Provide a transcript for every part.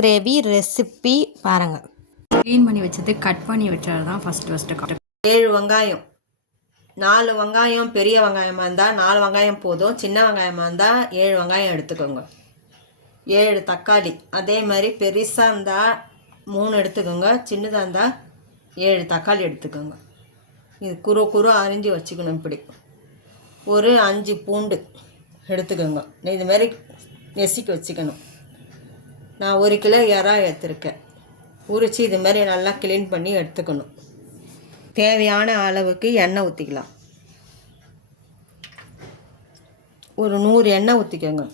Gravy recipe பாருங்கள். Clean பண்ணி வச்சது கட் பண்ணி வச்சது தான் ஃபஸ்ட்டு 7 வெங்காயம், 4 வெங்காயம் பெரிய வெங்காயமாக இருந்தால் 4 வெங்காயம் போதும். சின்ன வெங்காயமாக இருந்தால் 7 வெங்காயம் எடுத்துக்கோங்க. 7 தக்காளி, அதே மாதிரி பெருசாக இருந்தால் 3 எடுத்துக்கோங்க. சின்னதாக இருந்தால் 7 தக்காளி எடுத்துக்கோங்க. இது குறு அரிஞ்சு வச்சுக்கணும். இப்படி ஒரு 5 பூண்டு எடுத்துக்கோங்க. இதுமாரி நெசிக்கு வச்சுக்கணும். நான் 1 கிலோ இறா எடுத்துருக்கேன். உரித்து இதுமாரி நல்லா க்ளீன் பண்ணி எடுத்துக்கணும். தேவையான அளவுக்கு எண்ணெய் ஊற்றிக்கலாம். ஒரு 100 எண்ணெய் ஊற்றிக்கோங்க.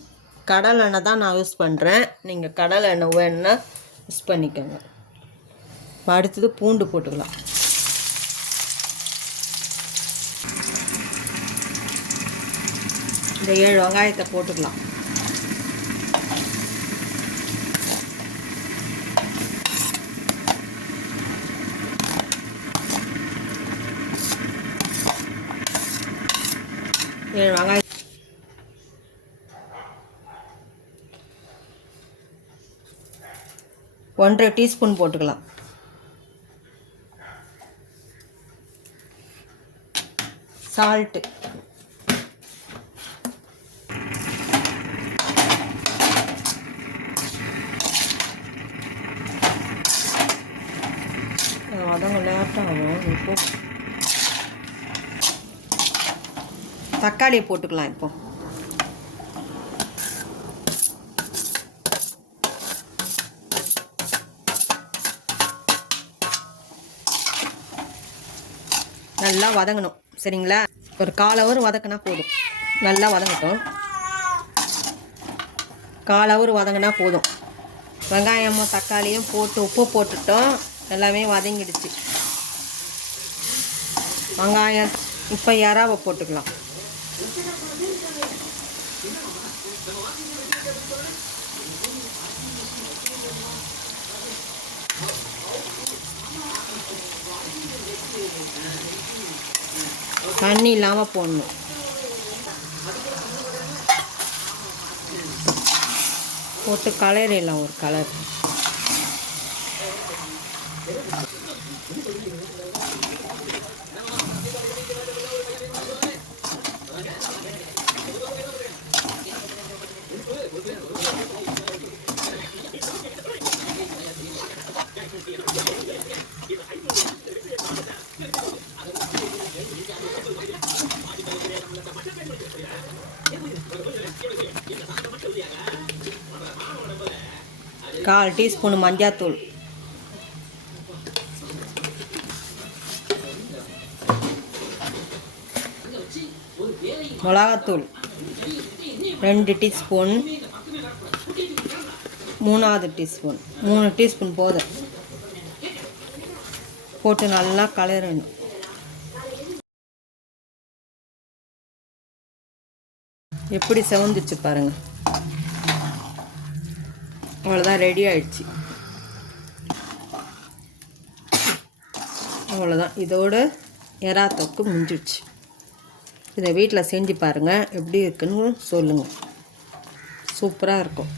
கடலை எண்ணெய் தான் நான் யூஸ் பண்ணுறேன். நீங்கள் கடலை எண்ணெய் வேணுன்னா யூஸ் பண்ணிக்கோங்க. அடுத்தது பூண்டு போட்டுக்கலாம். இந்த 7 வெங்காயத்தை போட்டுக்கலாம். வெங்காயம் 1.5 டீஸ்பூன் போட்டுக்கலாம். சால்ட்டு அதங்க லேட்டாக ஆகும். இப்போ தக்காளியை போட்டுக்கலாம். இப்போ நல்லா வதங்கணும். சரிங்களா? ஒரு 1/4 ஹவர் வதக்கினா போதும். நல்லா வதங்கட்டும். 1/4 ஹவர் வதங்கினா போதும். வெங்காயமும் தக்காளியும் போட்டு உப்பு போட்டுட்டோம். எல்லாமே வதங்கிடுச்சு. வெங்காயம் இப்போ இறாவை போட்டுக்கலாம். தண்ணி இல்லாமல் போடணும். போட்டு கலரிடலாம். ஒரு கலர் கால் டீஸ்பூன் மஞ்சள்தூள், மிளகாத்தூள் 2 டீஸ்பூன், 3வது டீஸ்பூன், 3 டீஸ்பூன் போதும். போட்டு நல்லா கலரணும். எப்படி செவந்துச்சு பாருங்கள். அவ்வளோதான், ரெடி ஆயிடுச்சு. அவ்வளோதான், இதோட எறா தொக்கு முடிஞ்சிடுச்சு. இதை வீட்டில் செஞ்சு பாருங்கள். எப்படி இருக்குன்னு சொல்லுங்கள். சூப்பராக இருக்கும்.